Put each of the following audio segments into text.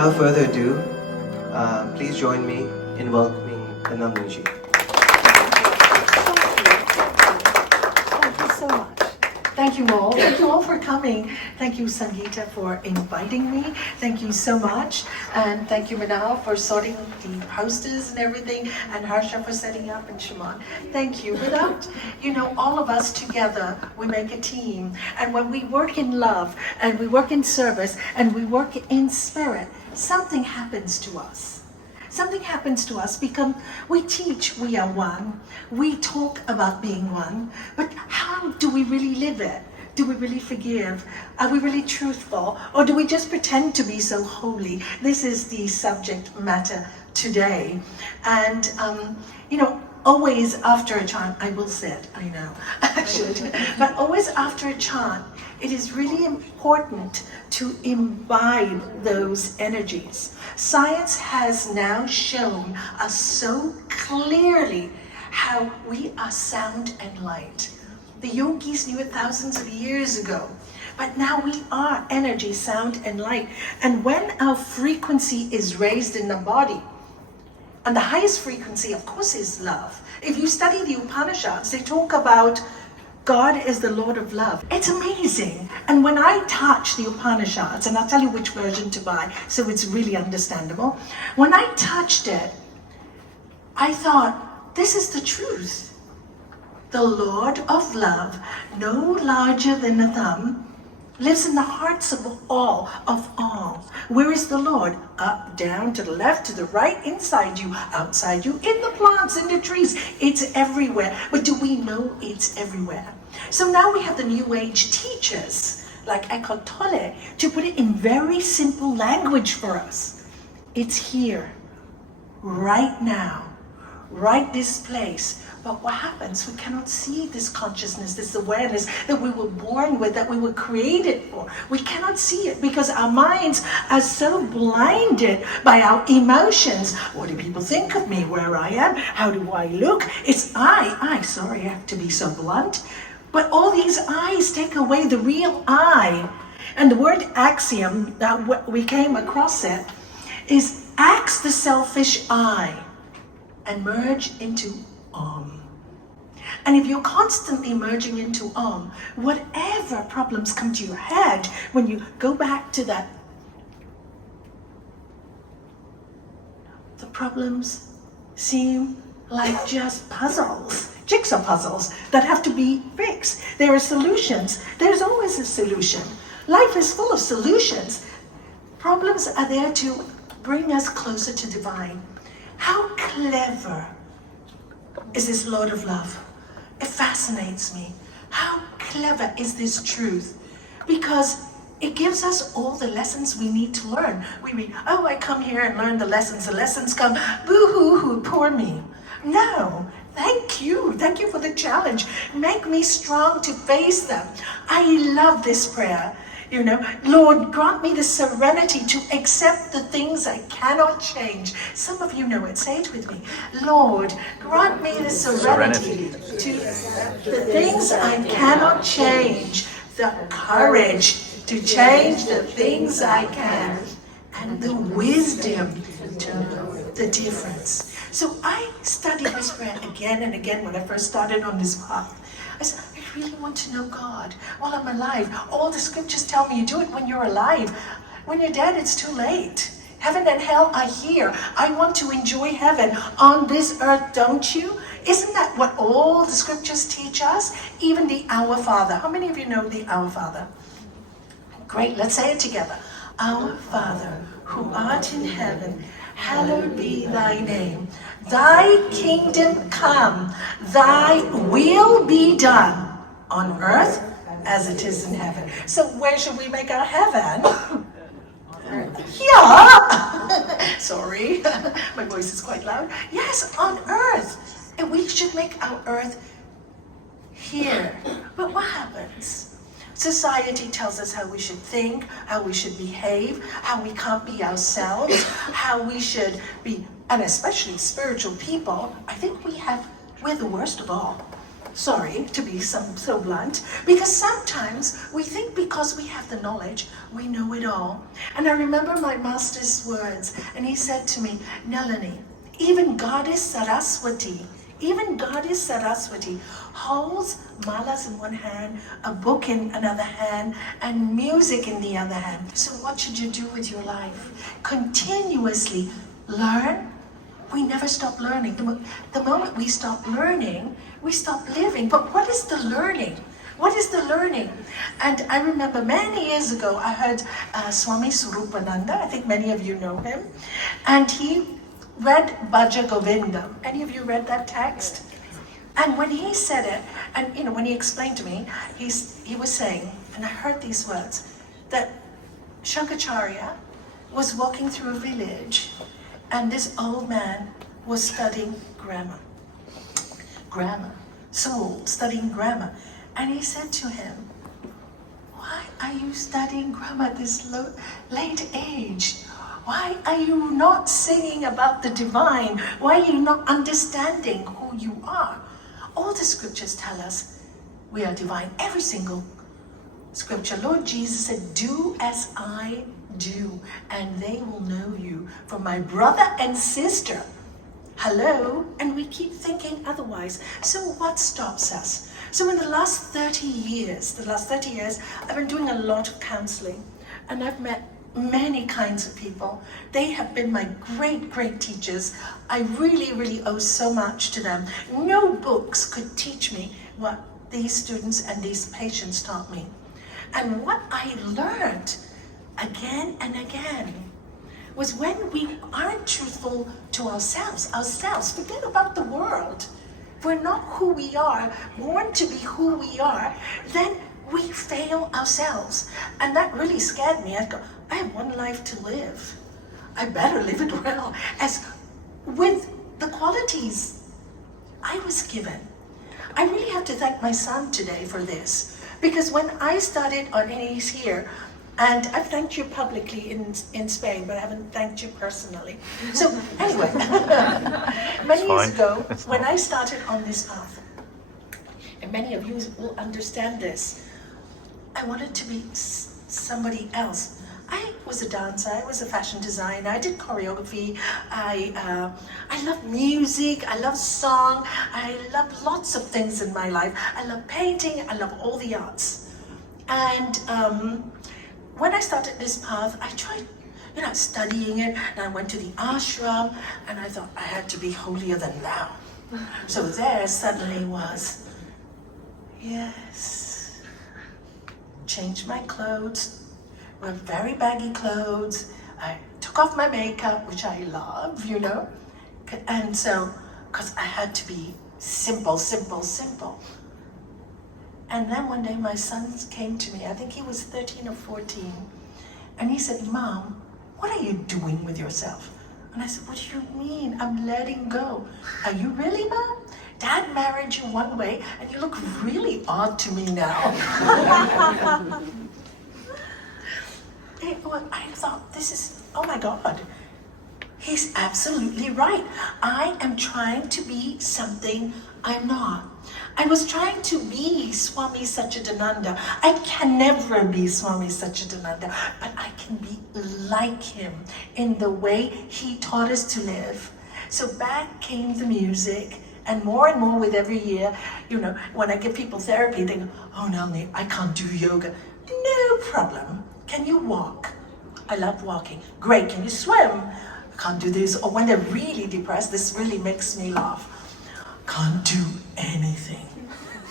without further ado, please join me in welcoming Nalanie. Thank you so much. Thank you all. Thank you all for coming. Thank you, Sangeeta, for inviting me. Thank you so much. And thank you, Manal, for sorting the posters and everything, and Harsha for setting up, and Shimon. Thank you. Without, all of us together, we make a team. And when we work in love, and we work in service, and we work in spirit, something happens to us. Something happens to us because we teach we are one, we talk about being one, but how do we really live it? Do we really forgive? Are we really truthful? Or do we just pretend to be so holy? This is the subject matter today. And, always after a chant, I will sit, I know, I should, but always after a chant, it is really important to imbibe those energies. Science has now shown us so clearly how we are sound and light. The yogis knew it thousands of years ago, but now we are energy, sound and light. And when our frequency is raised in the body, and the highest frequency, of course, is love. If you study the Upanishads, they talk about God is the Lord of love. It's amazing. And when I touch the Upanishads, and I'll tell you which version to buy, so it's really understandable. When I touched it, I thought, this is the truth. The Lord of love, no larger than a thumb, lives in the hearts of all, Where is the Lord? Up, down, to the left, to the right, inside you, outside you, in the plants, in the trees. It's everywhere. But do we know it's everywhere? So now we have the New Age teachers, like Eckhart Tolle, to put it in very simple language for us. It's here, right now, right this place. But what happens? We cannot see this consciousness, this awareness that we were born with, that we were created for. We cannot see it because our minds are so blinded by our emotions. What do people think of me? Where I am? How do I look? It's sorry, I have to be so blunt. But all these eyes take away the real I. And the word axiom, we came across it, is axe the selfish I and merge into And if you're constantly merging into whatever problems come to your head, when you go back to that, the problems seem like just puzzles, jigsaw puzzles that have to be fixed. There are solutions. There's always a solution. Life is full of solutions. Problems are there to bring us closer to divine. How clever is this Lord of love? It fascinates me. How clever is this truth? Because it gives us all the lessons we need to learn. We read, I come here and learn the lessons. The lessons come, boo-hoo-hoo, poor me. No, thank you. Thank you for the challenge. Make me strong to face them. I love this prayer. Lord, grant me the serenity to accept the things I cannot change. Some of you know it. Say it with me. Lord, grant me the serenity to accept the things I cannot change. The courage to change the things I can. And the wisdom to know the difference. So I studied this prayer again and again when I first started on this path. I said, I really want to know God while I'm alive. All the scriptures tell me you do it when you're alive. When you're dead, it's too late. Heaven and hell are here. I want to enjoy heaven on this earth, don't you? Isn't that what all the scriptures teach us? Even the Our Father. How many of you know the Our Father? Great, let's say it together. Our Father, who art in heaven, hallowed be thy name. Thy kingdom come, thy will be done on earth as it is in heaven. So where should we make our heaven? Yeah. Sorry, my voice is quite loud. Yes, on earth. And we should make our earth here. But what happens? Society tells us how we should think, how we should behave, how we can't be ourselves, how we should be, and especially spiritual people. I think we're the worst of all. Sorry to be so blunt, because sometimes we think because we have the knowledge, we know it all. And I remember my master's words, and he said to me, Nalanie, even Goddess Saraswati holds malas in one hand, a book in another hand, and music in the other hand. So what should you do with your life? Continuously learn. We never stop learning. The moment we stop learning, we stop living. But what is the learning? What is the learning? And I remember many years ago, I heard Swami Surupananda, I think many of you know him, and he read Bhaja Govindam. Any of you read that text? And when he said it, and when he explained to me, he was saying, and I heard these words, that Shankaracharya was walking through a village, and this old man was studying grammar, studying grammar. And he said to him, why are you studying grammar at this late age? Why are you not singing about the divine? Why are you not understanding who you are? All the scriptures tell us we are divine. Every single scripture. Lord Jesus said, do as I do, and they will know you from my brother and sister. Hello? And we keep thinking otherwise. So what stops us? So in the last 30 years, I've been doing a lot of counseling, and I've met many kinds of people. They have been my great, great teachers. I really, really owe so much to them. No books could teach me what these students and these patients taught me. And what I learned again and again was when we aren't truthful to ourselves, forget about the world. If we're not who we are, born to be who we are, then we fail ourselves. And that really scared me. I go, I have one life to live. I better live it well, as with the qualities I was given. I really have to thank my son today for this, because when I started and he's here, and I've thanked you publicly in Spain, but I haven't thanked you personally. So anyway, many years ago, when I started on this path, and many of you will understand this, I wanted to be somebody else. I was a dancer, I was a fashion designer, I did choreography, I love music, I love song, I love lots of things in my life. I love painting, I love all the arts. And when I started this path, I tried, studying it, and I went to the ashram, and I thought I had to be holier than thou. So there suddenly was, yes, changed my clothes, wear very baggy clothes, I took off my makeup, which I love, and so, because I had to be simple. And then one day my son came to me, I think he was 13 or 14, and he said, Mom, what are you doing with yourself? And I said, what do you mean? I'm letting go. Are you really, Mom? Dad married you one way, and you look really odd to me now. I thought, this is, oh my God. He's absolutely right. I am trying to be something I'm not. I was trying to be Swami Satchidananda. I can never be Swami Satchidananda, but I can be like him in the way he taught us to live. So back came the music, and more with every year, when I give people therapy, they go, oh, Nalanie, I can't do yoga. No problem. Can you walk? I love walking. Great. Can you swim? Can't do this. Or when they're really depressed, this really makes me laugh. Can't do anything.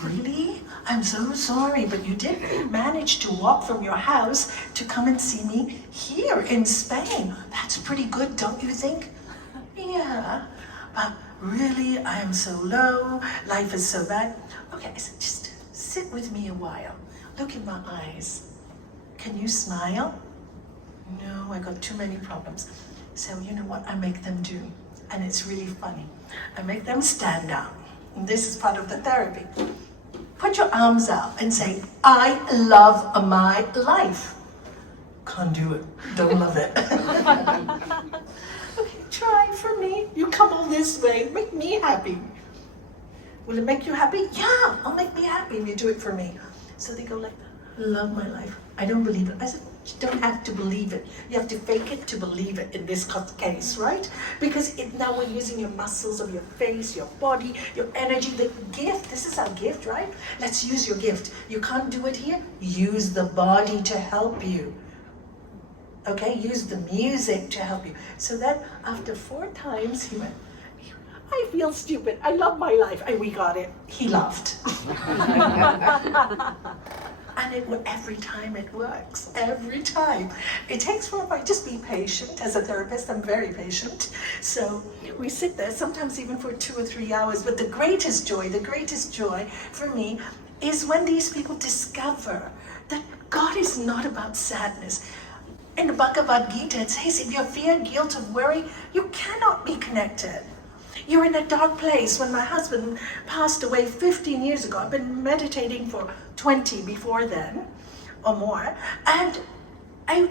Really? I'm so sorry, but you did manage to walk from your house to come and see me here in Spain. That's pretty good, don't you think? Yeah, but really, I am so low. Life is so bad. Okay, I said, just sit with me a while. Look in my eyes. Can you smile? No, I got too many problems. So you know what I make them do? And it's really funny. I make them stand up. And this is part of the therapy. Put your arms out and say, I love my life. Can't do it. Don't love it. Okay, try for me. You come all this way. Make me happy. Will it make you happy? Yeah, it'll make me happy if you do it for me. So they go like, love my life. I don't believe it. I said, you don't have to believe it. You have to fake it to believe it in this case, right? Because now we're using your muscles of your face, your body, your energy, the gift. This is our gift, right? Let's use your gift. You can't do it here. Use the body to help you. Okay, use the music to help you. So then after 4 times, he went, I feel stupid. I love my life. And we got it. He laughed. And every time it works. Every time. It takes 4 or 5. Just be patient. As a therapist, I'm very patient. So we sit there, sometimes even for 2 or 3 hours. But the greatest joy for me is when these people discover that God is not about sadness. In the Bhagavad Gita, it says, if you have fear, guilt, or worry, you cannot be connected. You're in a dark place. When my husband passed away 15 years ago, I've been meditating for 20 before then, or more, and I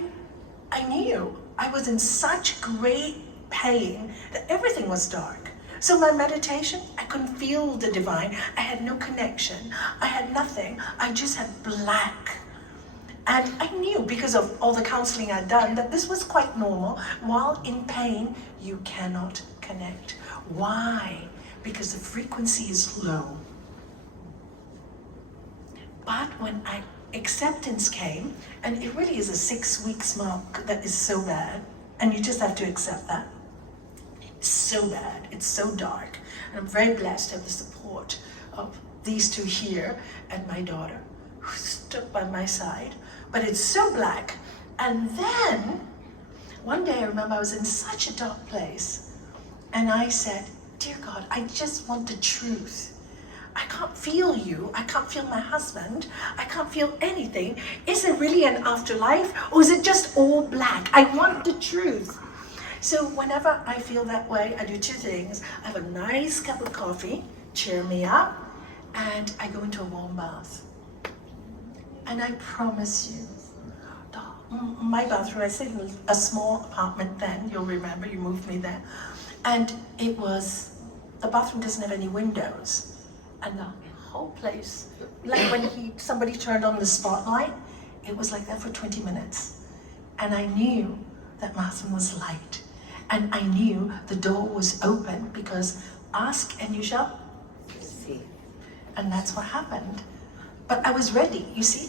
knew I was in such great pain that everything was dark. So my meditation, I couldn't feel the divine. I had no connection. I had nothing. I just had black. And I knew, because of all the counseling I'd done, that this was quite normal. While in pain, you cannot connect. Why? Because the frequency is low. But when acceptance came, and it really is a 6 weeks mark that is so bad, and you just have to accept that. It's so bad, it's so dark. And I'm very blessed to have the support of these 2 here and my daughter, who stood by my side. But it's so black. And then, one day I remember I was in such a dark place, and I said, dear God, I just want the truth. I can't feel you. I can't feel my husband. I can't feel anything. Is it really an afterlife, or is it just all black? I want the truth. So whenever I feel that way, I do 2 things. I have a nice cup of coffee, cheer me up, and I go into a warm bath. And I promise you, my bathroom, I stayed in a small apartment then, you'll remember, you moved me there. And the bathroom doesn't have any windows. And the whole place, like when somebody turned on the spotlight, it was like that for 20 minutes. And I knew that my husband was light. And I knew the door was open, because ask and you shall see. And that's what happened. But I was ready, you see,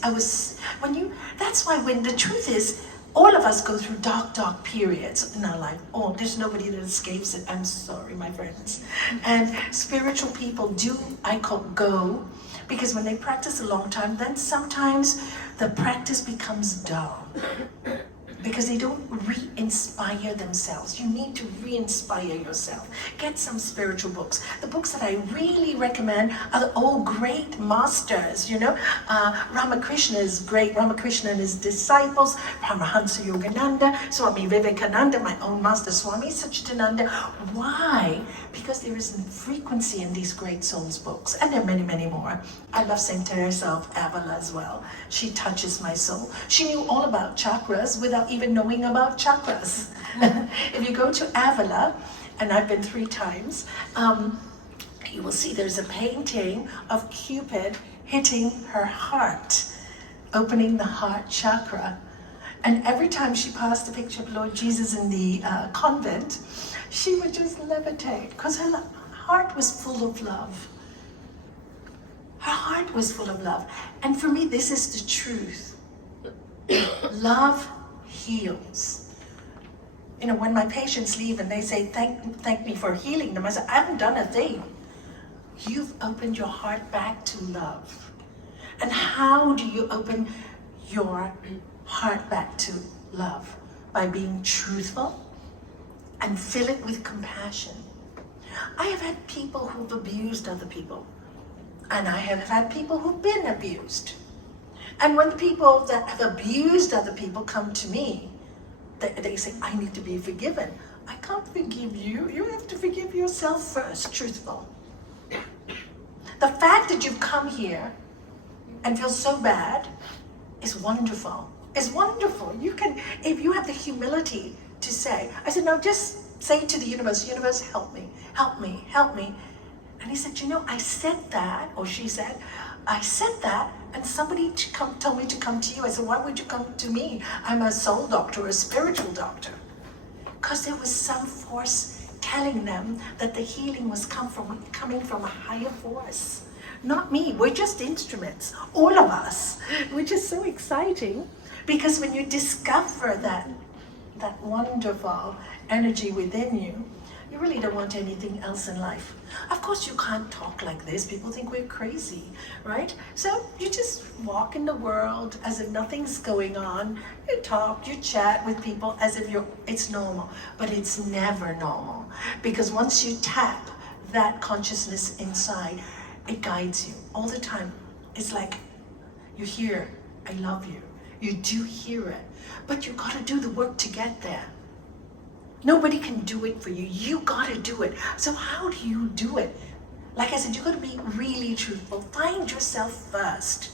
that's why when the truth is, all of us go through dark periods in our life. Oh, there's nobody that escapes it. I'm sorry, my friends. And spiritual people do, go, because when they practice a long time, then sometimes the practice becomes dull. Because they don't re-inspire themselves. You need to re-inspire yourself. Get some spiritual books. The books that I really recommend are the old great masters, Ramakrishna is great. Ramakrishna and his disciples, Paramahansa Yogananda, Swami Vivekananda, my own master, Swami Satchidananda. Why? Because there is a frequency in these great souls books. And there are many, many more. I love St. Teresa of Avila as well. She touches my soul. She knew all about chakras without even knowing about chakras. If you go to Avila, and I've been 3 times, you will see there's a painting of Cupid hitting her heart, opening the heart chakra. And every time she passed the picture of Lord Jesus in the convent, she would just levitate, because her heart was full of love. Her heart was full of love. And for me, this is the truth. Love heals. When my patients leave and they say, thank me for healing them, I say, I haven't done a thing. You've opened your heart back to love. And how do you open your heart back to love? By being truthful and fill it with compassion. I have had people who've abused other people. And I have had people who've been abused. And when the people that have abused other people come to me, they say, I need to be forgiven. I can't forgive you. You have to forgive yourself first, truthful. The fact that you've come here and feel so bad is wonderful. It's wonderful. You can, if you have the humility to say, I said, no, just say to the universe, help me, help me, help me. And he said, I said that, or she said, I said that, and somebody told me to come to you. I said, why would you come to me? I'm a soul doctor, a spiritual doctor. Because there was some force telling them that the healing was coming from a higher force. Not me, we're just instruments, all of us, which is so exciting. Because when you discover that wonderful energy within you, you really don't want anything else in life. Of course, you can't talk like this. People think we're crazy, right? So you just walk in the world as if nothing's going on. You talk, you chat with people as if it's normal. But it's never normal. Because once you tap that consciousness inside, it guides you all the time. It's like you hear, I love you. You do hear it. But you gotta do the work to get there. Nobody can do it for you. You gotta do it. So how do you do it? Like I said, you gotta be really truthful. Find yourself first.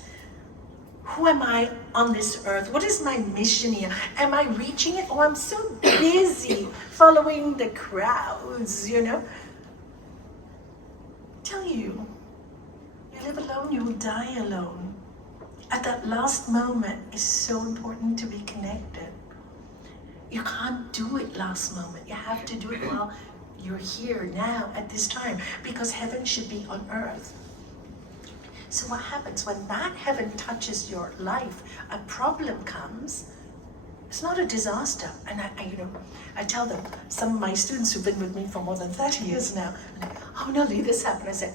Who am I on this earth? What is my mission here? Am I reaching it? Or I'm so busy following the crowds, Tell you live alone, you will die alone. At that last moment, it's so important to be connected. You can't do it last moment. You have to do it while you're here now at this time, because heaven should be on earth. So what happens when that heaven touches your life, a problem comes, it's not a disaster. And I tell them, some of my students who've been with me for more than 30 years now, oh no, this happened. I said,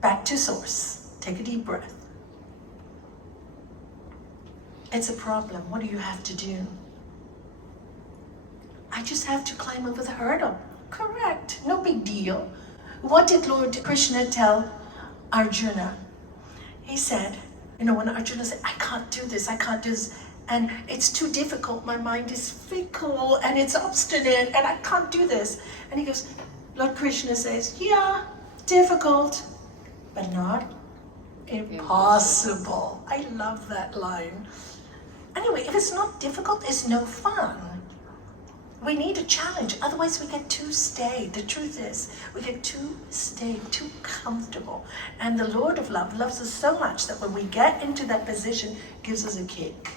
back to source. Take a deep breath. It's a problem. What do you have to do? I just have to climb over the hurdle. Correct. No big deal. What did Lord Krishna tell Arjuna? He said, when Arjuna said, I can't do this, and it's too difficult, my mind is fickle, and it's obstinate, and I can't do this. And he goes, Lord Krishna says, yeah, difficult, but not impossible. I love that line. Anyway, if it's not difficult, it's no fun. We need a challenge, otherwise we get too staid. The truth is, we get too staid, too comfortable. And the Lord of Love loves us so much that when we get into that position, gives us a kick.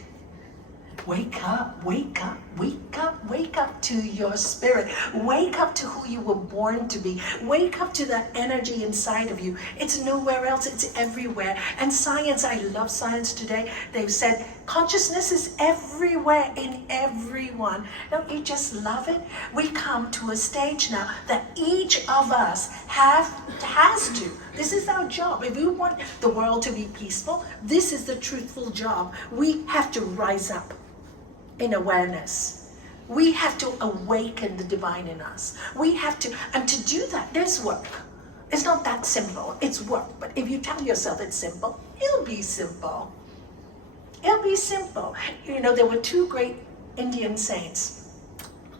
Wake up, wake up, wake up, wake up to your spirit. Wake up to who you were born to be. Wake up to that energy inside of you. It's nowhere else, it's everywhere. And science, I love science today. They've said consciousness is everywhere in everyone. Don't you just love it? We come to a stage now that each of us has to. This is our job. If we want the world to be peaceful, this is the truthful job. We have to rise up in awareness. We have to awaken the divine in us. We have to, and to do that, there's work. It's not that simple, it's work. But if you tell yourself it's simple, it'll be simple. It'll be simple. There were two great Indian saints.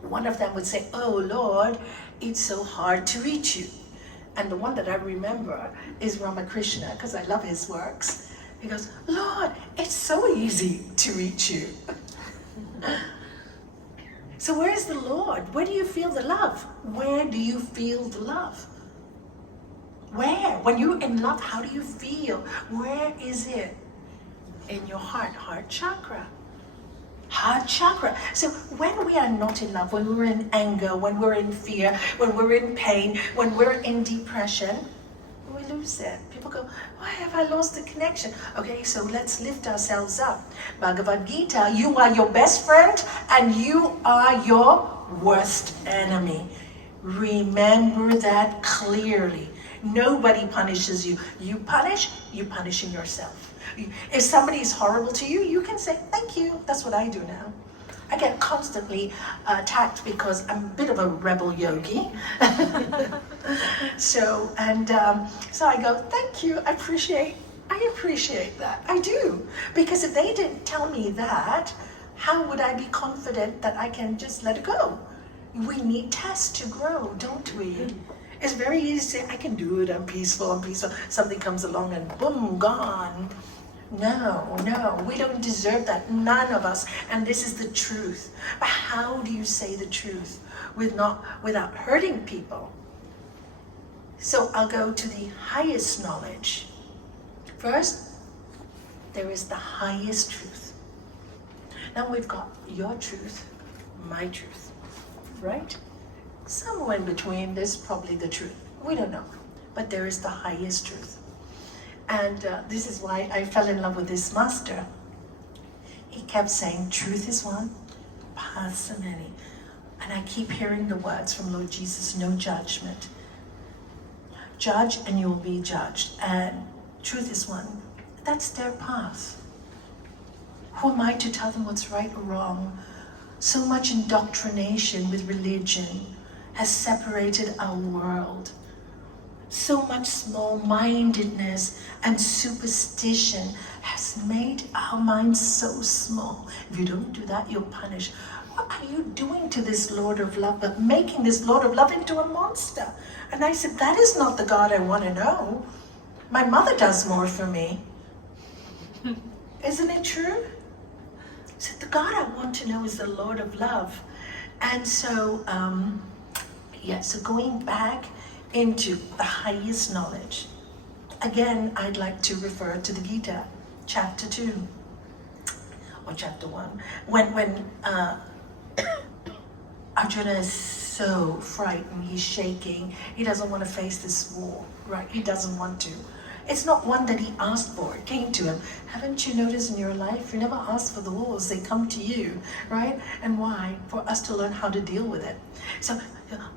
One of them would say, oh Lord, it's so hard to reach you. And the one that I remember is Ramakrishna, because I love his works. He goes, Lord, it's so easy to reach you. So where is the Lord? Where do you feel the love? Where do you feel the love? Where? When you're in love, how do you feel? Where is it? In your heart chakra. Heart chakra. So when we are not in love, when we're in anger, when we're in fear, when we're in pain, when we're in depression, we lose it. People go, why have I lost the connection? Okay, so let's lift ourselves up. Bhagavad Gita, you are your best friend and you are your worst enemy. Remember that clearly. Nobody punishes you. You're punishing yourself. If somebody is horrible to you, you can say, thank you. That's what I do now. I get constantly attacked because I'm a bit of a rebel yogi. So I go, thank you, I appreciate that. I do. Because if they didn't tell me that, how would I be confident that I can just let it go? We need tests to grow, don't we? It's very easy to say, I can do it, I'm peaceful. Something comes along and boom, gone. No, we don't deserve that, none of us, and this is the truth. But how do you say the truth without hurting people? So I'll go to the highest knowledge. First, there is the highest truth. Now we've got your truth, my truth, right? Somewhere in between, there's probably the truth. We don't know, but there is the highest truth. And this is why I fell in love with this master. He kept saying, truth is one, paths are many. And I keep hearing the words from Lord Jesus, no judgment. Judge and you will be judged. And truth is one. That's their path. Who am I to tell them what's right or wrong? So much indoctrination with religion has separated our world. So much small-mindedness and superstition has made our minds so small. If you don't do that, you're punished. What are you doing to this Lord of Love, but making this Lord of Love into a monster? And I said, that is not the God I want to know. My mother does more for me. Isn't it true? I said, the God I want to know is the Lord of Love. And so, so going back into the highest knowledge. Again, I'd like to refer to the Gita, chapter 2, or chapter 1. When Arjuna is so frightened, he's shaking, he doesn't want to face this war, right? He doesn't want to. It's not one that he asked for, it came to him. Haven't you noticed in your life, you never ask for the wars, they come to you, right? And why? For us to learn how to deal with it. So,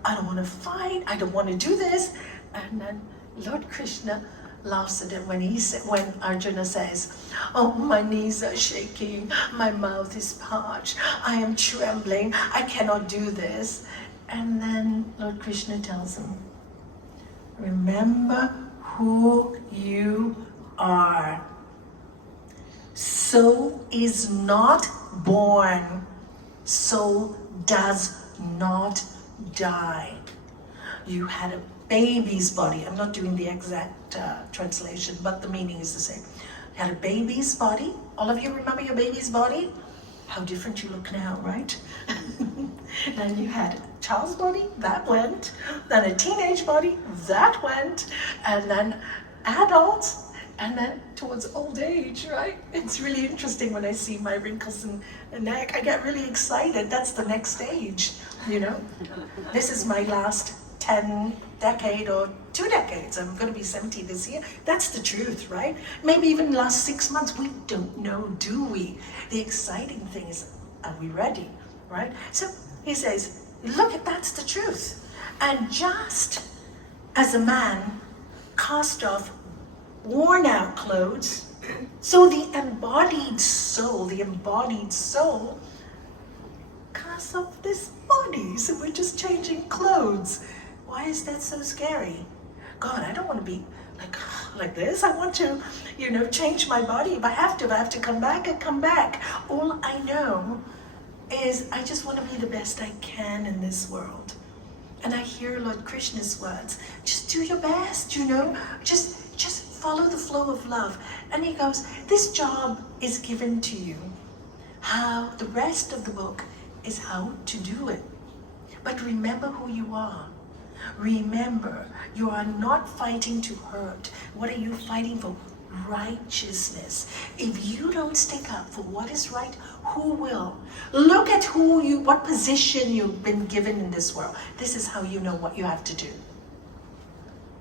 I don't want to fight, I don't want to do this. And then Lord Krishna laughs at him when Arjuna says, oh, my knees are shaking, my mouth is parched, I am trembling, I cannot do this. And then Lord Krishna tells him, remember who you are. So is not born, so does not die. You had a baby's body. I'm not doing the exact translation, but the meaning is the same. You had a baby's body. All of you remember your baby's body? How different you look now, right? Then you had a child's body, that went. Then a teenage body, that went. And then adults, and then towards old age, right? It's really interesting when I see my wrinkles in the neck. I get really excited. That's the next stage, you know? This is my last 10 decade or 2 decades. I'm going to be 70 this year. That's the truth, right? Maybe even last 6 months. We don't know, do we? The exciting thing is, are we ready, right? So he says, look, that's the truth. And just as a man cast off worn out clothes, so the embodied soul casts off this body. So we're just changing clothes. Why is that so scary? God, I don't want to be like this. I want to, change my body. If I have to come back, I come back. All I know is I just want to be the best I can in this world. And I hear Lord Krishna's words, just do your best, just follow the flow of love. And he goes, this job is given to you. How the rest of the book is how to do it. But remember who you are. Remember, you are not fighting to hurt. What are you fighting for? Righteousness. If you don't stick up for what is right, who will? Look at what position you've been given in this world. This is how you know what you have to do.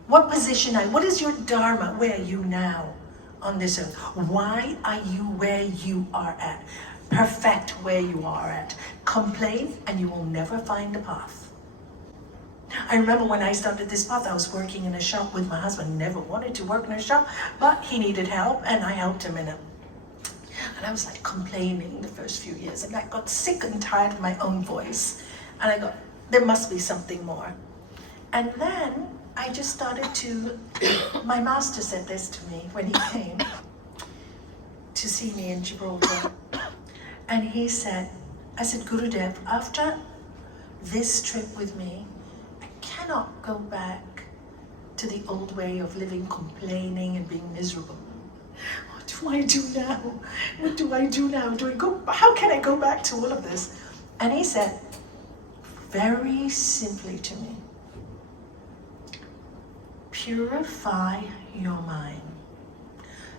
What position what is your dharma? Where are you now on this earth? Why are you where you are at? Perfect where you are at. Complain and you will never find the path. I remember when I started this path, I was working in a shop with my husband. Never wanted to work in a shop, but he needed help and I helped him in it. And I was complaining the first few years, and I got sick and tired of my own voice. And I got, there must be something more. And then I just started my master said this to me when he came to see me in Gibraltar. And he said, I said, Gurudev, after this trip with me, I cannot go back to the old way of living, complaining and being miserable. What do I do now? What do I do now? How can I go back to all of this? And he said, very simply to me, Purify your mind.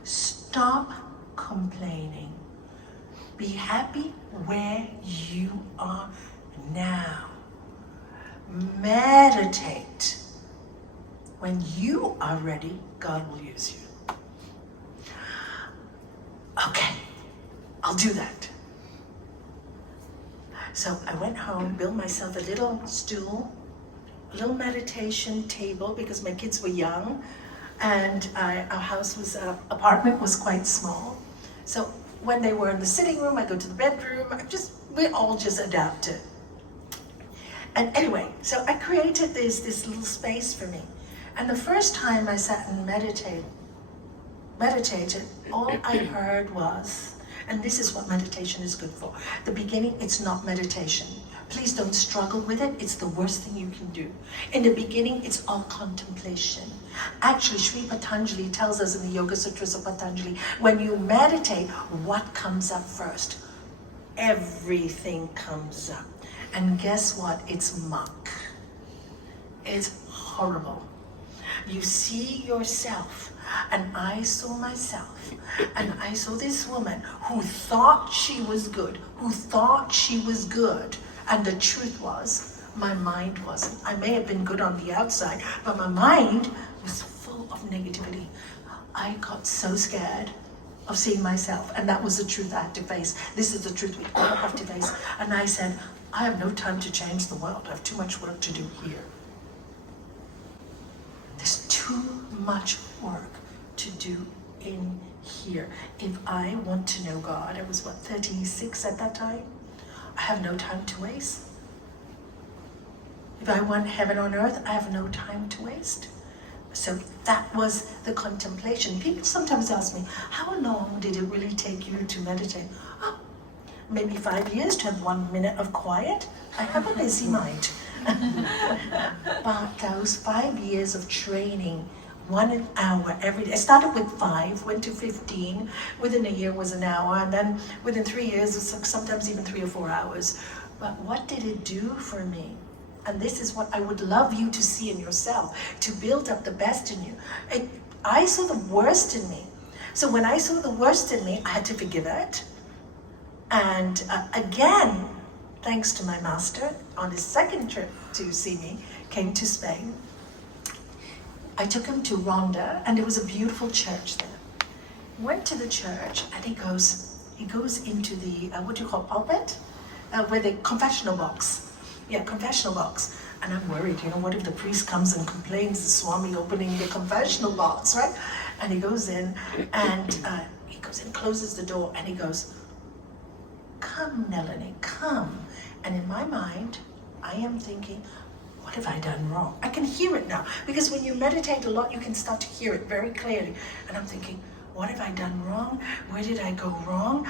Stop complaining. Be happy where you are now. Meditate. When you are ready, God will use you. Okay, I'll do that. So I went home, built myself a little stool, a little meditation table because my kids were young, and our apartment was quite small. So when they were in the sitting room, I go to the bedroom. We all just adapted. And anyway, so I created this little space for me. And the first time I sat and meditated, all I heard was, and this is what meditation is good for. The beginning, it's not meditation. Please don't struggle with it. It's the worst thing you can do. In the beginning, it's all contemplation. Actually, Sri Patanjali tells us in the Yoga Sutras of Patanjali, when you meditate, what comes up first? Everything comes up. And guess what? It's muck. It's horrible. You see yourself. And I saw myself, and I saw this woman who thought she was good, and the truth was, my mind wasn't. I may have been good on the outside, but my mind was full of negativity. I got so scared of seeing myself, and that was the truth I had to face. This is the truth we all have to face. And I said, I have no time to change the world. I have too much work to do here. There's too much work to do in here. If I want to know God, I was 36 at that time? I have no time to waste. If I want heaven on earth, I have no time to waste. So that was the contemplation. People sometimes ask me, how long did it really take you to meditate? Oh, maybe 5 years to have 1 minute of quiet. I have a busy mind. But those 5 years of training, 1 hour every day. I started with 5, went to 15. Within a year was an hour, and then within 3 years, it was sometimes even 3 or 4 hours. But what did it do for me? And this is what I would love you to see in yourself, to build up the best in you. I saw the worst in me. So when I saw the worst in me, I had to forgive it. And again, thanks to my master, on his second trip to see me, came to Spain. I took him to Ronda, and there was a beautiful church there. Went to the church, and he goes into the, what do you call it, pulpit? Where the confessional box. Yeah, confessional box. And I'm worried, what if the priest comes and complains the Swami opening the confessional box, right? And he goes in, and closes the door, and he goes, come, Nalanie, come. And in my mind, I am thinking, what have I done wrong? I can hear it now, because when you meditate a lot, you can start to hear it very clearly. And I'm thinking, what have I done wrong? Where did I go wrong?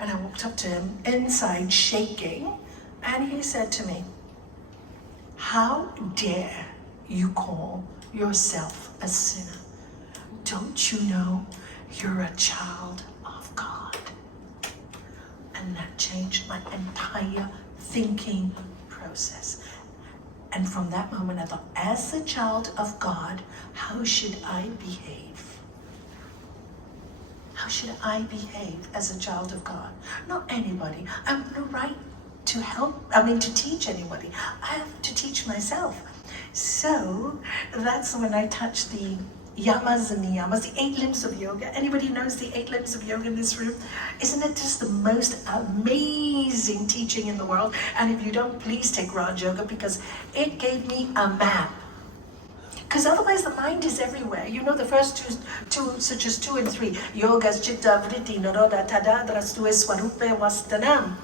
And I walked up to him, inside shaking, and he said to me, how dare you call yourself a sinner? Don't you know you're a child of God? And that changed my entire thinking process. And from that moment, I thought, as a child of God, how should I behave? How should I behave as a child of God? Not anybody. I have no right to teach anybody. I have to teach myself. So that's when I touched the yamas and niyamas, the 8 limbs of yoga. Anybody knows the 8 limbs of yoga in this room? Isn't it just the most amazing teaching in the world? And if you don't, please take Raj Yoga, because it gave me a map. Because otherwise the mind is everywhere. The first two such as 2 and 3. Yogas, chitta, vritti, naroda, tada, drastu, swarupe, vastanam.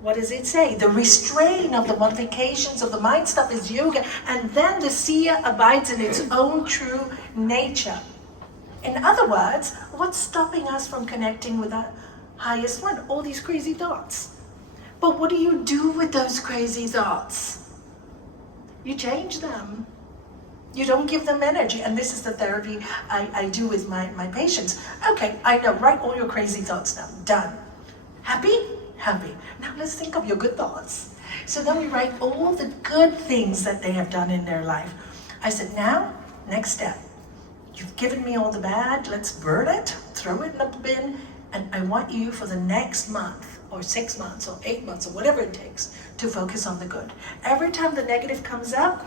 What does it say? The restraint of the modifications of the mind stuff is yoga, and then the seer abides in its own true nature. In other words, what's stopping us from connecting with our highest one? All these crazy thoughts. But what do you do with those crazy thoughts? You change them. You don't give them energy. And this is the therapy I do with my patients. Okay, I know, write all your crazy thoughts down. Done. Happy? Happy. Now let's think of your good thoughts. So then we write all the good things that they have done in their life. I said, now, next step. You've given me all the bad, let's burn it, throw it in the bin, and I want you for the next month, or 6 months, or 8 months, or whatever it takes, to focus on the good. Every time the negative comes up,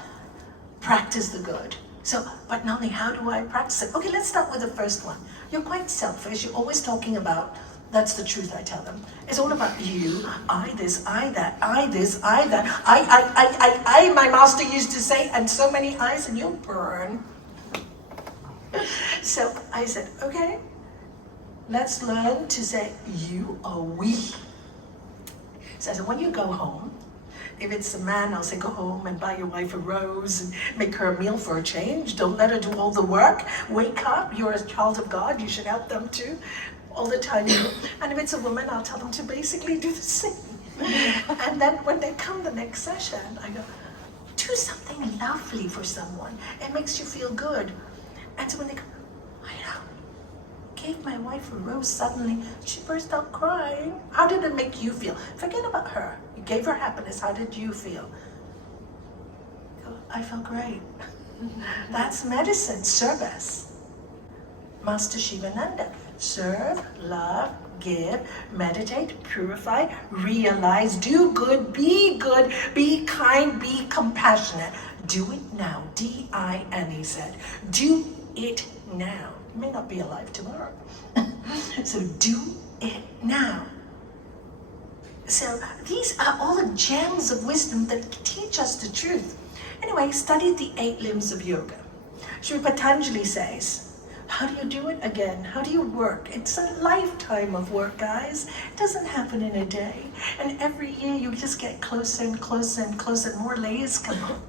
practice the good. So, but Nalanie, how do I practice it? Okay, let's start with the first one. You're quite selfish, you're always talking about, that's the truth I tell them. It's all about you, I this, I that, I this, I that, I, my master used to say, and so many I's and you'll burn. So I said, okay, let's learn to say you or we. So I said, when you go home, if it's a man, I'll say, go home and buy your wife a rose and make her a meal for a change. Don't let her do all the work. Wake up, you're a child of God, you should help them too. All the time. And if it's a woman, I'll tell them to basically do the same. And then when they come the next session, I go, do something lovely for someone. It makes you feel good. And so when they come, I know, gave my wife a rose suddenly, she burst out crying. How did it make you feel? Forget about her. You gave her happiness. How did you feel? I felt great. That's medicine, service. Master Shivananda. Serve, love, give, meditate, purify, realize, do good, be kind, be compassionate. Do it now. D-I-N, he said. Do it now. You may not be alive tomorrow. So do it now. So these are all the gems of wisdom that teach us the truth. Anyway, study the 8 limbs of yoga. Sri Patanjali says, how do you do it again? How do you work? It's a lifetime of work, guys. It doesn't happen in a day. And every year you just get closer and closer and closer, and more layers come on.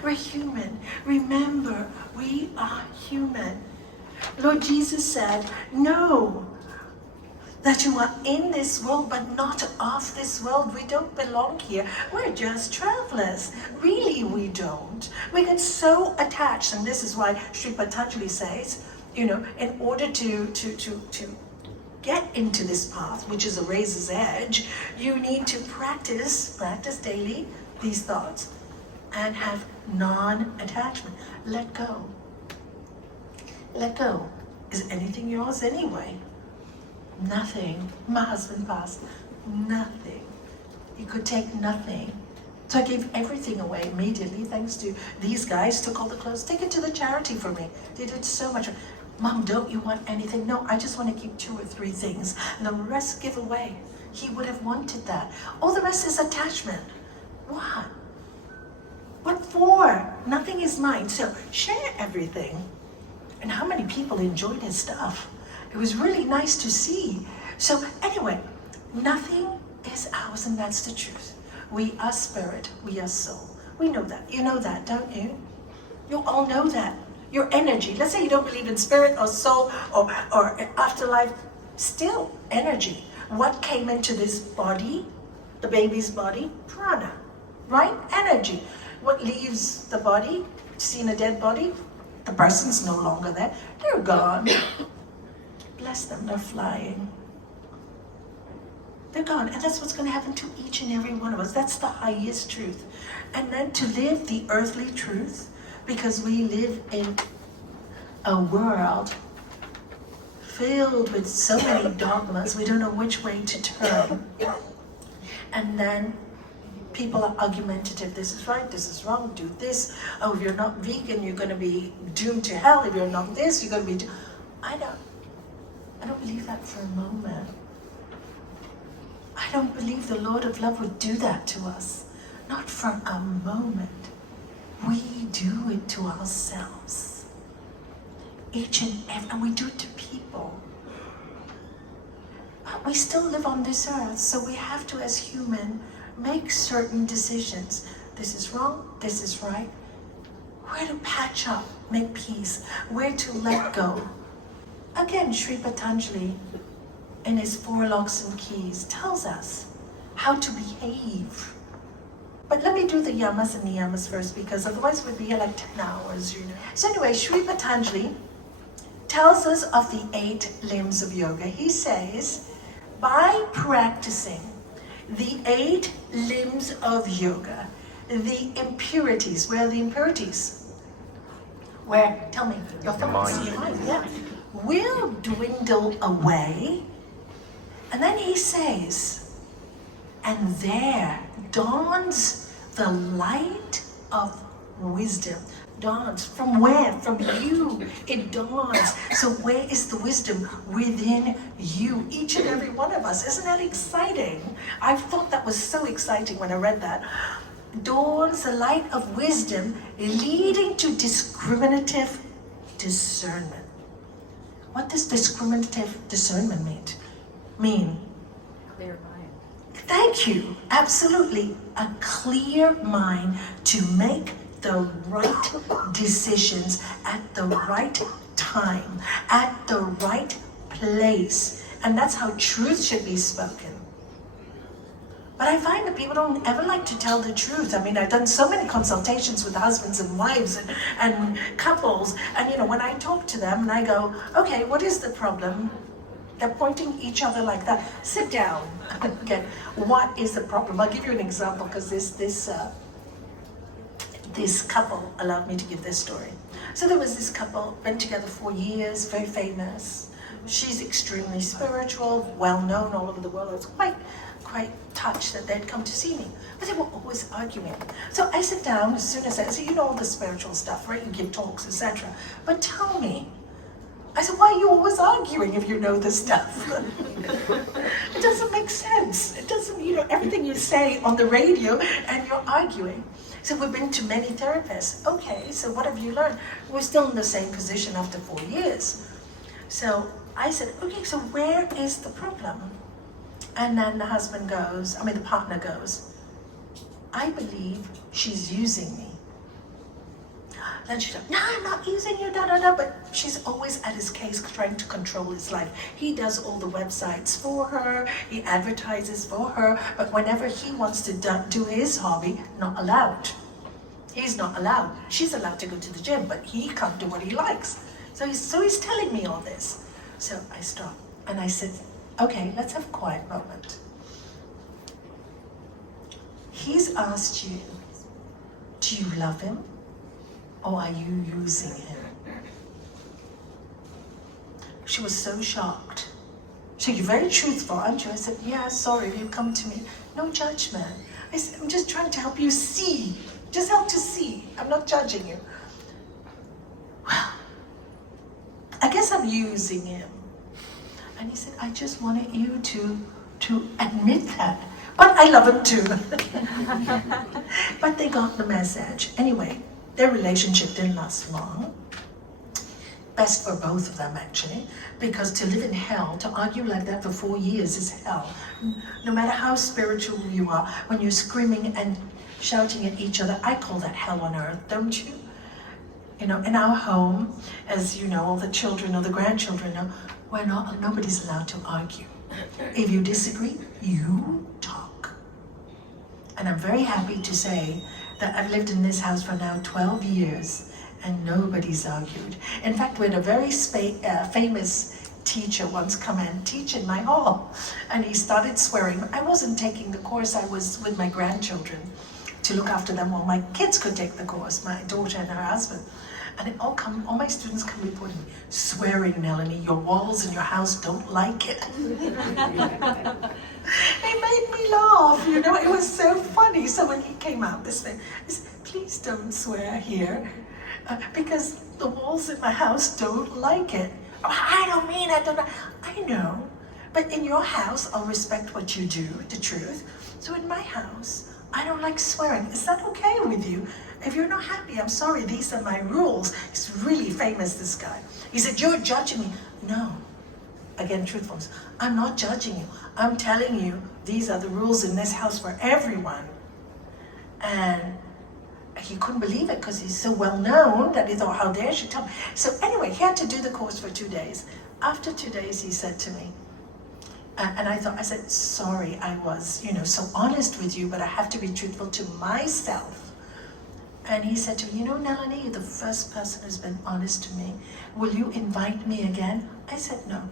We're human. Remember, we are human. Lord Jesus said, know that you are in this world, but not of this world. We don't belong here. We're just travelers. Really, we don't. We get so attached, and this is why Sri Patanjali says, in order to get into this path, which is a razor's edge, you need to practice daily these thoughts and have non-attachment. Let go. Let go. Is anything yours anyway? Nothing. My husband passed. Nothing. He could take nothing. So I gave everything away immediately, thanks to these guys. Took all the clothes. Take it to the charity for me. They did so much. Mom, don't you want anything? No, I just want to keep 2 or 3 things. And the rest give away. He would have wanted that. All the rest is attachment. What? What for? Nothing is mine. So share everything. And how many people enjoyed his stuff? It was really nice to see. So anyway, nothing is ours, and that's the truth. We are spirit, we are soul. We know that. You know that, don't you? You all know that. Your energy, let's say you don't believe in spirit or soul or afterlife, still energy. What came into this body, the baby's body? Prana, right? Energy. What leaves the body? Seen a dead body? The person's no longer there. They're gone. Bless them, they're flying. They're gone, and that's what's going to happen to each and every one of us. That's the highest truth. And then to live the earthly truth, because we live in a world filled with so many dogmas, we don't know which way to turn. And then people are argumentative. This is right, this is wrong, do this. Oh, if you're not vegan, you're going to be doomed to hell. If you're not this, you're going to be I don't believe that for a moment. I don't believe the Lord of Love would do that to us. Not for a moment. We do it to ourselves. Each and every, and we do it to people. But we still live on this earth, so we have to, as human, make certain decisions. This is wrong, this is right. Where to patch up, make peace, where to let go. Again, Sri Patanjali, in his 4 locks and keys, tells us how to behave. But let me do the yamas and niyamas first, because otherwise we'd be here like 10 hours, So anyway, Sri Patanjali tells us of the 8 limbs of yoga. He says, by practicing the 8 limbs of yoga, the impurities, where are the impurities? where, tell me, your thoughts, yeah, will dwindle away. And then he says, and there dawns the light of wisdom. Dawns. From where? From you. It dawns. So where is the wisdom? Within you. Each and every one of us. Isn't that exciting? I thought that was so exciting when I read that. Dawns the light of wisdom, leading to discriminative discernment. What does discriminative discernment mean? Clear mind. Thank you. Absolutely. A clear mind to make the right decisions at the right time, at the right place. And that's how truth should be spoken. But I find that people don't ever like to tell the truth. I mean, I've done so many consultations with husbands and wives and couples. And, you know, when I talk to them and I go, okay, what is the problem? They're pointing each other like that. Sit down. Okay, what is the problem? I'll give you an example because this couple allowed me to give this story. So there was this couple, been together 4 years, very famous. She's extremely spiritual, well known all over the world. I was quite touched that they'd come to see me. But they were always arguing. So I sit down as soon as I said, you know all the spiritual stuff, right? You give talks, etc. But tell me, I said, why are you always arguing if you know this stuff? It doesn't make sense. It doesn't, you know, everything you say on the radio and you're arguing. So we've been to many therapists. Okay, so what have you learned? We're still in the same position after 4 years. So I said, okay, so where is the problem? And then the partner goes, I believe she's using me. Then she said, no, I'm not using you, but she's always at his case trying to control his life. He does all the websites for her, he advertises for her, but whenever he wants to do his hobby, not allowed. He's not allowed. She's allowed to go to the gym, but he can't do what he likes. So he's telling me all this. So I stopped and I said, okay, let's have a quiet moment. He's asked you, do you love him? Or are you using him? She was so shocked. She said, you're very truthful, aren't you? I said, yeah, sorry, you come to me. No judgment. I said, I'm just trying to help you see. Just help to see. I'm not judging you. Well, I guess I'm using him. And he said, I just wanted you to admit that. But I love him too. But they got the message. Anyway, their relationship didn't last long. Best for both of them, actually, because to live in hell, to argue like that for 4 years is hell. No matter how spiritual you are, when you're screaming and shouting at each other, I call that hell on earth, don't you? You know, in our home, as you know, all the children or the grandchildren know, nobody's allowed to argue. If you disagree, you talk. And I'm very happy to say that I've lived in this house for now 12 years and nobody's argued. In fact, we had a very famous teacher once come and teach in my hall, and he started swearing. I wasn't taking the course, I was with my grandchildren to look after them while my kids could take the course, my daughter and her husband. And all my students come reporting, swearing, Nalanie, your walls in your house don't like it. It made me laugh, you know, it was so funny. So when he came out this thing, he said, please don't swear here, because the walls in my house don't like it. Oh, I don't mean I don't know. I know, but in your house, I'll respect what you do, the truth. So in my house, I don't like swearing. Is that okay with you? If you're not happy, I'm sorry, these are my rules. He's really famous, this guy. He said, you're judging me. No. Again, truthfulness. I'm not judging you. I'm telling you, these are the rules in this house for everyone. And he couldn't believe it because he's so well known that he thought, how dare she tell me? So anyway, he had to do the course for 2 days. After 2 days, he said to me, and I said, sorry, I was, so honest with you, but I have to be truthful to myself. And he said to me, Nalanie, you're the first person who's been honest to me. Will you invite me again? I said, no.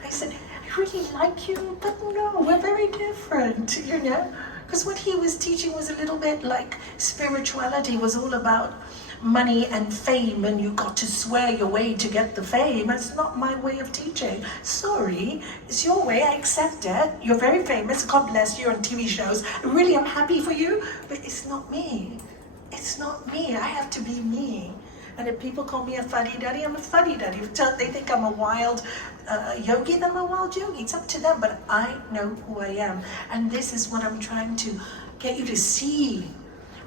I said, I really like you, but no, we're very different, Because what he was teaching was a little bit like spirituality was all about money and fame, and you got to swear your way to get the fame. It's not my way of teaching. Sorry, it's your way, I accept it. You're very famous, God bless you, on TV shows. Really, I'm happy for you, but it's not me. It's not me, I have to be me. And if people call me a fuddy-duddy, I'm a fuddy-duddy. If they think I'm a wild yogi, then I'm a wild yogi. It's up to them, but I know who I am. And this is what I'm trying to get you to see.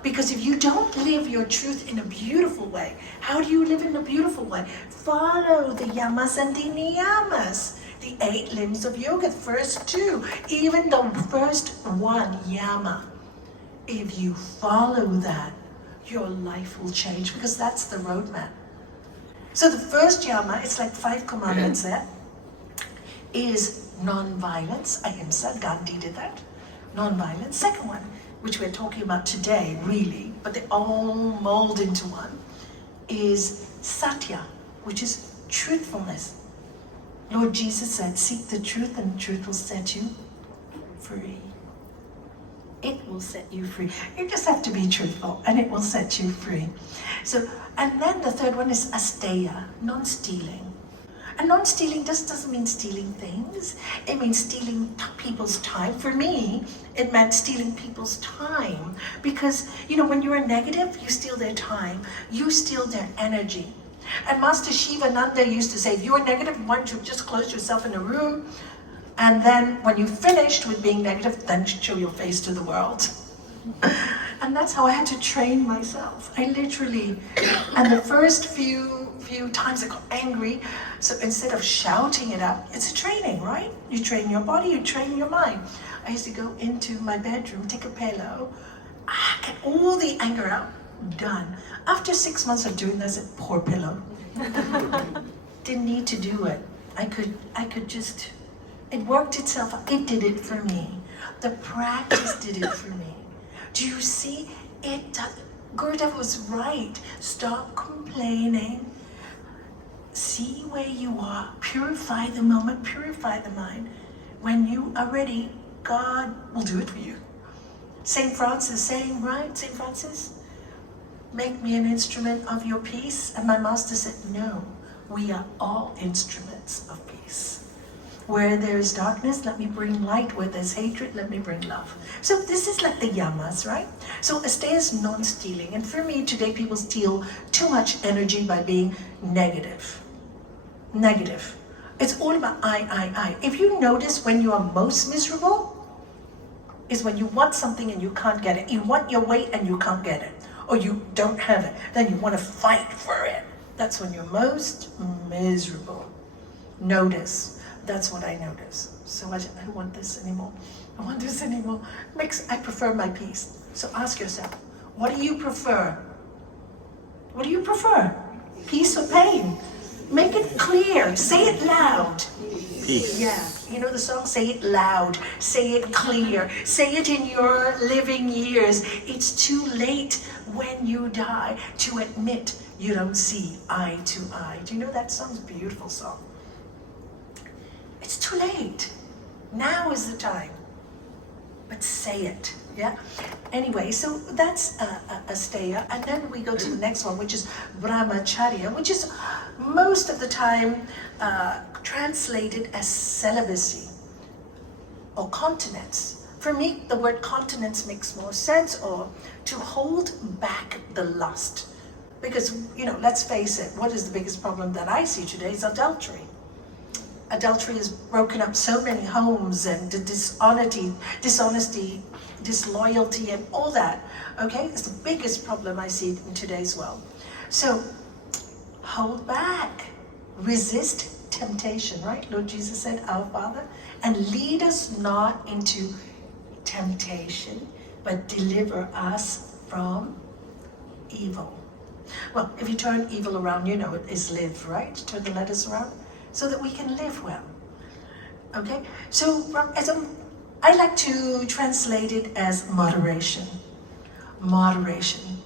Because if you don't live your truth in a beautiful way, how do you live in a beautiful way? Follow the yamas and the niyamas, the 8 limbs of yoga, the first 2, even the first 1 yama. If you follow that, your life will change, because that's the roadmap. So the first yama, it's like 5 commandments there, is non-violence. Ahimsa, Gandhi did that. Non-violence. Second one, which we're talking about today, really, but they all mold into one, is satya, which is truthfulness. Lord Jesus said, seek the truth and the truth will set you free. It will set you free. You just have to be truthful and it will set you free. So, and then the third one is asteya, non-stealing. And non-stealing just doesn't mean stealing things. It means stealing people's time. For me, it meant stealing people's time. Because, when you're negative, you steal their time. You steal their energy. And Master Shivananda used to say, if you're negative, why don't you just close yourself in a room? And then when you finished with being negative, then show your face to the world. And that's how I had to train myself. I literally, and the first few times I got angry, so instead of shouting it out, it's a training, right? You train your body, you train your mind. I used to go into my bedroom, take a pillow, get all the anger out, done. After 6 months of doing this, I said, poor pillow. Didn't need to do it. I could just, it worked itself out. It did it for me. The practice did it for me. Do you see? It does. Gurudev was right. Stop complaining. See where you are. Purify the moment. Purify the mind. When you are ready, God will do it for you. St. Francis saying, right? St. Francis? Make me an instrument of your peace. And my master said, no, we are all instruments of peace. Where there is darkness, let me bring light. Where there's hatred, let me bring love. So this is like the yamas, right? So asteya is non-stealing. And for me, today people steal too much energy by being negative. Negative. It's all about I. If you notice when you are most miserable, is when you want something and you can't get it. You want your weight and you can't get it. Or you don't have it. Then you want to fight for it. That's when you're most miserable. Notice. That's what I notice. So I don't want this anymore. I want this anymore. I prefer my peace. So ask yourself, what do you prefer? What do you prefer? Peace or pain? Make it clear. Say it loud. Peace. Yeah. You know the song, say it loud. Say it clear. Say it in your living years. It's too late when you die to admit you don't see eye to eye. Do you know that song's a beautiful song? It's too late. Now is the time. But say it, yeah? Anyway, so that's asteya. And then we go to the next one, which is brahmacharya, which is most of the time translated as celibacy or continence. For me, the word continence makes more sense, or to hold back the lust. Because, let's face it, what is the biggest problem that I see today is adultery. Adultery has broken up so many homes, and the dishonesty, disloyalty, and all that. Okay, it's the biggest problem I see in today's world. So, hold back, resist temptation, right? Lord Jesus said, our Father, and lead us not into temptation, but deliver us from evil. Well, if you turn evil around, it is live, right? Turn the letters around. So that we can live well. Okay? So I like to translate it as moderation. Moderation.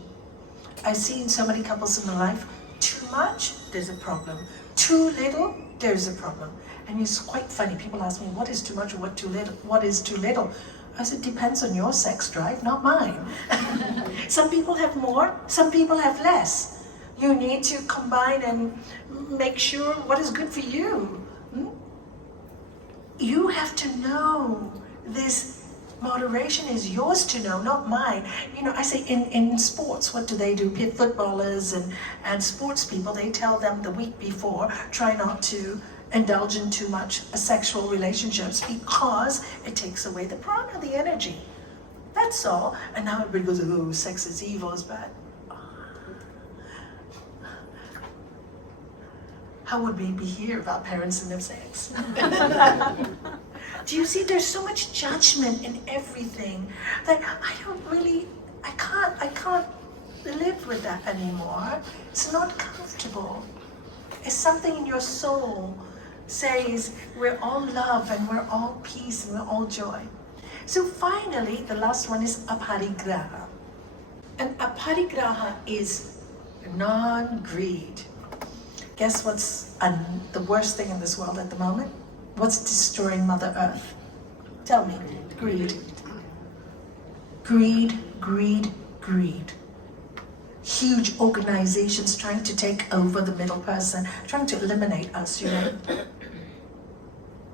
I've seen so many couples in my life, too much, there's a problem. Too little, there's a problem. And it's quite funny. People ask me, what is too much or what is too little? I said, depends on your sex drive, not mine. Some people have more, some people have less. You need to combine and make sure what is good for you. You have to know this. Moderation is yours to know, not mine. You know, I say in sports, what do? Footballers and sports people, they tell them the week before, try not to indulge in too much sexual relationships because it takes away the prana, the energy. That's all. And now everybody goes, oh, sex is evil, it's bad. How would we be here about parents and their sex? Do you see, there's so much judgment in everything that I can't live with that anymore. It's not comfortable. It's something in your soul says we're all love and we're all peace and we're all joy. So finally, the last one is aparigraha. And aparigraha is non-greed. Guess what's the worst thing in this world at the moment? What's destroying Mother Earth? Tell me. Greed. Greed, greed, greed. Huge organizations trying to take over the middle person, trying to eliminate us, you know.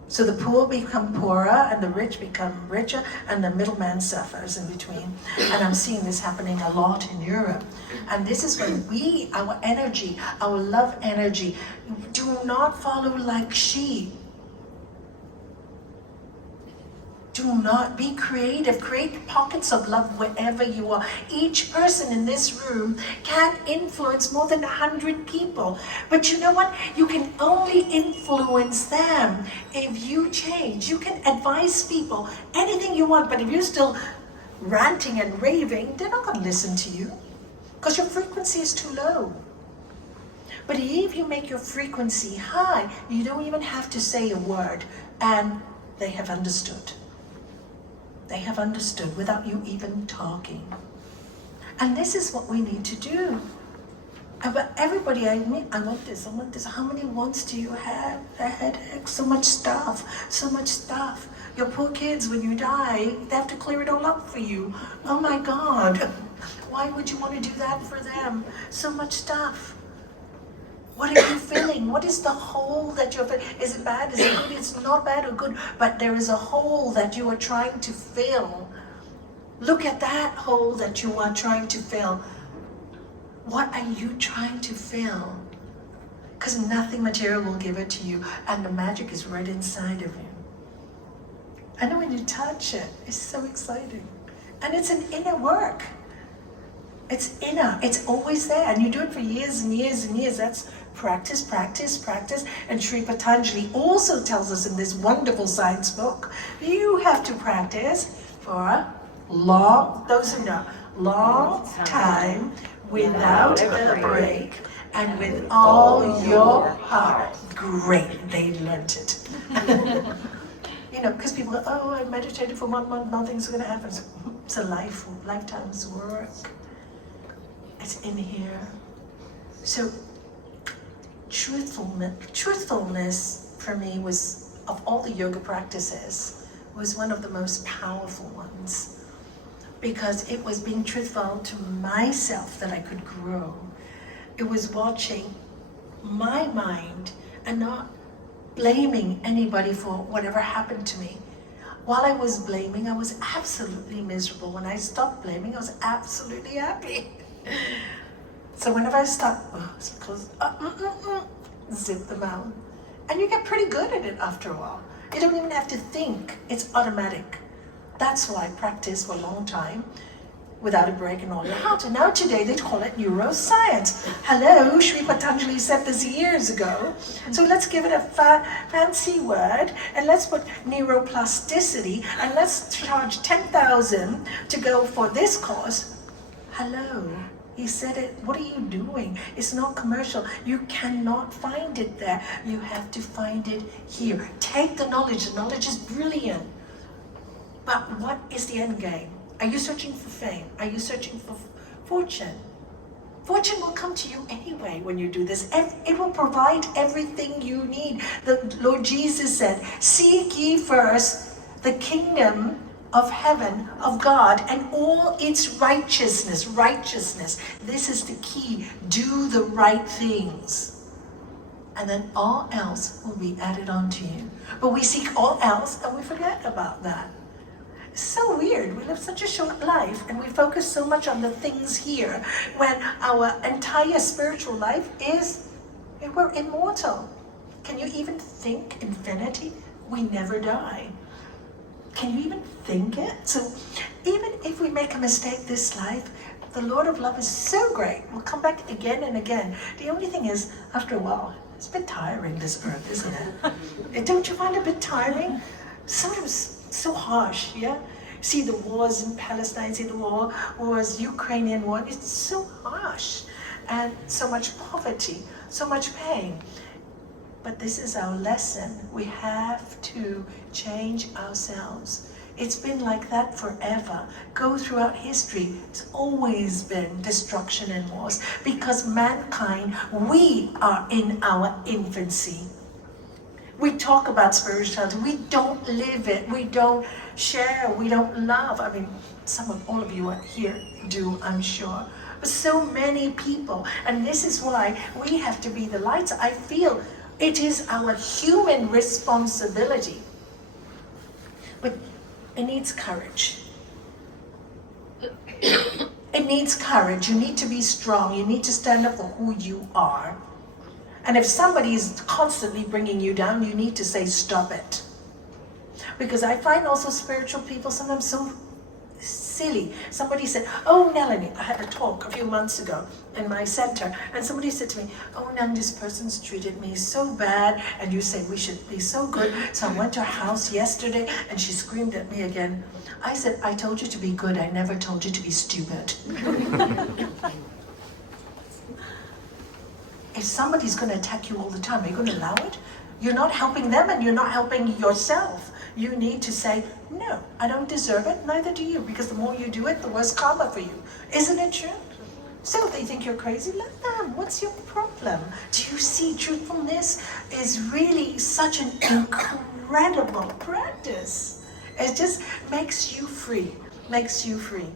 So the poor become poorer and the rich become richer and the middleman suffers in between. And I'm seeing this happening a lot in Europe. And this is when our energy, our love energy, do not follow like sheep. Do not be creative. Create pockets of love wherever you are. Each person in this room can influence more than 100 people. But you know what? You can only influence them if you change. You can advise people anything you want, but if you're still ranting and raving, they're not going to listen to you because your frequency is too low. But if you make your frequency high, you don't even have to say a word, and they have understood. They have understood without you even talking. And this is what we need to do. But everybody, I want this, I want this. How many wants do you have? A headache, so much stuff. Your poor kids, when you die, they have to clear it all up for you. Oh my God. Why would you want to do that for them? So much stuff. What are you feeling? What is the hole that you're feeling? Is it bad? Is it good? It's not bad or good, but there is a hole that you are trying to fill. Look at that hole that you are trying to fill. What are you trying to fill? Because nothing material will give it to you, and the magic is right inside of you. And then when you touch it, it's so exciting. And it's an inner work. It's inner, it's always there, and you do it for years and years and years. That's practice, practice, practice. And Sri Patanjali also tells us in this wonderful science book, you have to practice for those who know, long time without a break and with all your heart. Great, they learnt it. You know, because people go, oh, I meditated for 1 month, nothing's going to happen. It's a lifetime's work. It's in here. So truthfulness for me was, of all the yoga practices, was one of the most powerful ones, because it was being truthful to myself that I could grow. It was watching my mind and not blaming anybody for whatever happened to me. While I was blaming, I was absolutely miserable. When I stopped blaming, I was absolutely happy. So whenever I stop, zip them out. And you get pretty good at it after a while. You don't even have to think, it's automatic. That's why I practiced for a long time without a break in all your heart. And now today they call it neuroscience. Hello, Sri Patanjali said this years ago. So let's give it a fancy word, and let's put neuroplasticity, and let's charge 10,000 to go for this course. Hello. He said it, what are you doing? It's not commercial. You cannot find it there. You have to find it here. Take the knowledge is brilliant. But what is the end game? Are you searching for fame? Are you searching for fortune? Fortune will come to you anyway when you do this. It will provide everything you need. The Lord Jesus said, seek ye first the kingdom of heaven, of God, and all its righteousness. Righteousness. This is the key. Do the right things. And then all else will be added onto you. But we seek all else and we forget about that. It's so weird. We live such a short life and we focus so much on the things here when our entire spiritual life is, we're immortal. Can you even think infinity? We never die. Can you even think it? So even if we make a mistake this life, the Lord of Love is so great. We'll come back again and again. The only thing is, after a while, it's a bit tiring, this earth, isn't it? Don't you find it a bit tiring? Sometimes so harsh, yeah? See the wars in Palestine, see the wars, Ukrainian war, it's so harsh. And so much poverty, so much pain. But this is our lesson. We have to change ourselves. It's been like that forever. Go throughout history. It's always been destruction and wars because mankind, we are in our infancy. We talk about spirituality. We don't live it. We don't share. We don't love. I mean, all of you here do, I'm sure. But so many people. And this is why we have to be the lights. I feel it is our human responsibility. But it needs courage. It needs courage. You need to be strong. You need to stand up for who you are. And if somebody is constantly bringing you down, you need to say, stop it. Because I find also spiritual people sometimes so silly. Somebody said, oh, Nalanie, I had a talk a few months ago in my center, and somebody said to me, oh, Nan, this person's treated me so bad, and you say we should be so good. So I went to her house yesterday, and she screamed at me again. I said, I told you to be good. I never told you to be stupid. If somebody's going to attack you all the time, are you going to allow it? You're not helping them and you're not helping yourself. You need to say, no, I don't deserve it, neither do you, because the more you do it, the worse karma for you. Isn't it true? So if they think you're crazy, let them. What's your problem? Do you see truthfulness is really such an incredible practice? It just makes you free, makes you free.